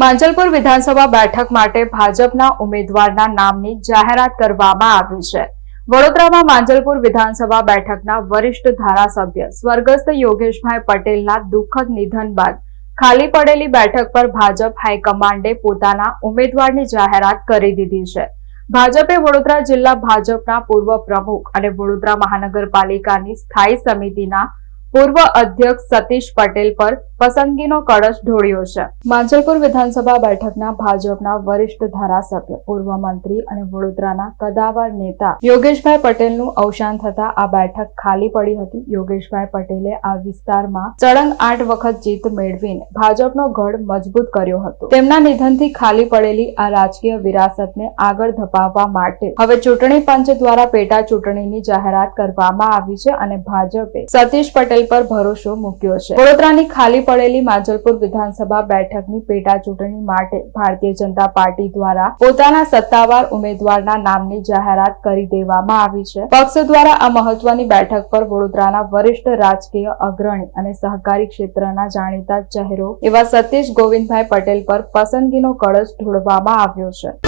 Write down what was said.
માંજલપુર વિધાનસભા બેઠક માટે ભાજપના ઉમેદવારના નામની જાહેરાત કરવામાં આવી છે। વડોદરામાં માંજલપુર વિધાનસભા બેઠકના વરિષ્ઠ ધારાસભ્ય સ્વર્ગસ્થ યોગેશભાઈ પટેલના દુઃખદ નિધન બાદ ખાલી પડેલી બેઠક પર ભાજપ હાઈકમાન્ડે પોતાના ઉમેદવારની જાહેરાત કરી દીધી છે। ભાજપે વડોદરા જિલ્લા ભાજપના પૂર્વ પ્રમુખ અને વડોદરા મહાનગરપાલિકાની સ્થાયી સમિતિના પૂર્વ અધ્યક્ષ સતીશ પટેલ પર પસંદગીનો કળશ ઢોળ્યો છે। માંજલપુર વિધાનસભા બેઠકના ભાજપના વરિષ્ઠ ધારાસભ્ય પૂર્વ મંત્રી અને વડોદરાના કદાવર નેતા યોગેશભાઈ પટેલનું અવસાન થતા આ બેઠક ખાલી પડી હતી। યોગેશભાઈ પટેલે આ વિસ્તારમાં સળંગ 8 વખત જીત મેળવીને ભાજપનો ગઢ મજબૂત કર્યો હતો। તેમના નિધનથી ખાલી પડેલી આ રાજકીય વિરાસતને આગળ ધપાવવા માટે હવે ચૂંટણી પંચ દ્વારા પેટા ચૂંટણીની જાહેરાત કરવામાં આવી છે અને ભાજપે સતીશ પટેલ પર ભરોસો મૂક્યો છે। વડોદરાની ખાલી પડેલી માંજલપુર વિધાનસભા બેઠકની પેટા ચૂંટણી માટે ભારતીય જનતા પાર્ટી દ્વારા પોતાના સત્તાવાર ઉમેદવારના નામની જાહેરાત કરી દેવામાં આવી છે। પક્ષ દ્વારા આ મહત્વની બેઠક પર વડોદરાના વરિષ્ઠ રાજકીય અગ્રણી અને સહકારી ક્ષેત્રના જાણીતા ચહેરો એવા સતીશ ગોવિંદભાઈ પટેલ પર પસંદગીનો કળશ ઢોળવામાં આવ્યો છે।